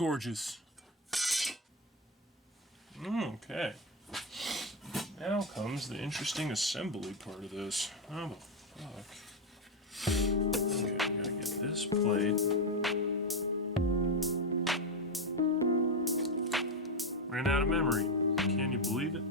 gorgeous. Okay. Now comes the interesting assembly part of this. Oh, the fuck. Okay, I gotta get this plate. Ran out of memory. Can you believe it?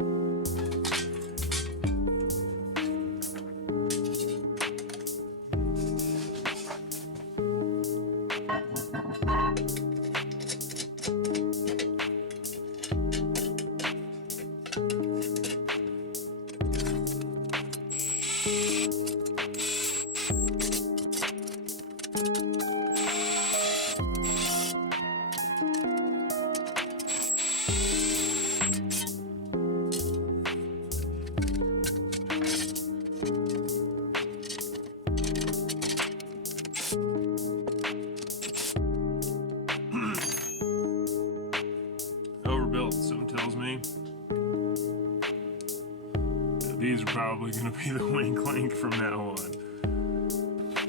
Overbuilt, something tells me. These are probably going to be the wink link from now on.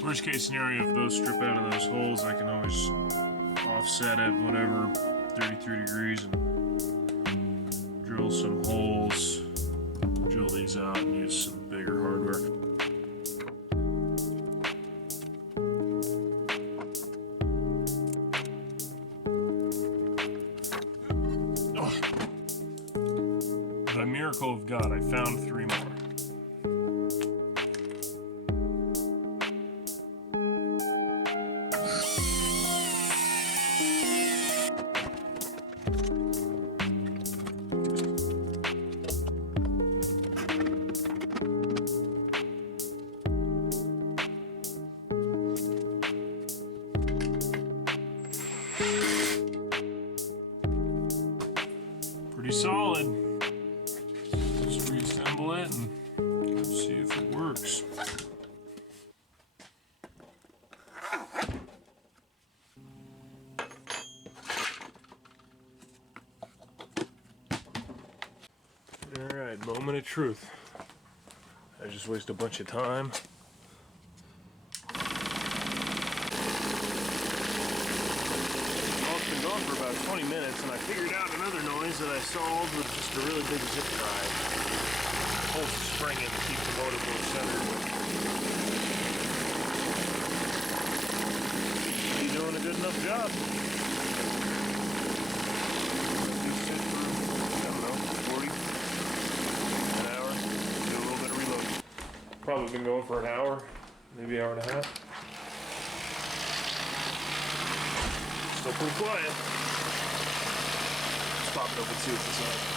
Worst case scenario, if those strip out of those holes, I can always offset it, whatever, 33 degrees, and drill some holes, drill these out, and use some bigger hardware. By miracle of God, I found 3 more. Pretty solid. Just reassemble it and see if it works. Alright, moment of truth. I just waste a bunch of time. It's been going for about 20 minutes, and I figured out another noise that I solved with just a really big zip drive. Holds the spring in to keep the motor more centered. You're doing a good enough job. You sit for, I don't know, 40, an hour, do a little bit of reloading. Probably been going for an hour, maybe an hour and a half. Still pretty quiet. Let's pop it up and see what's inside.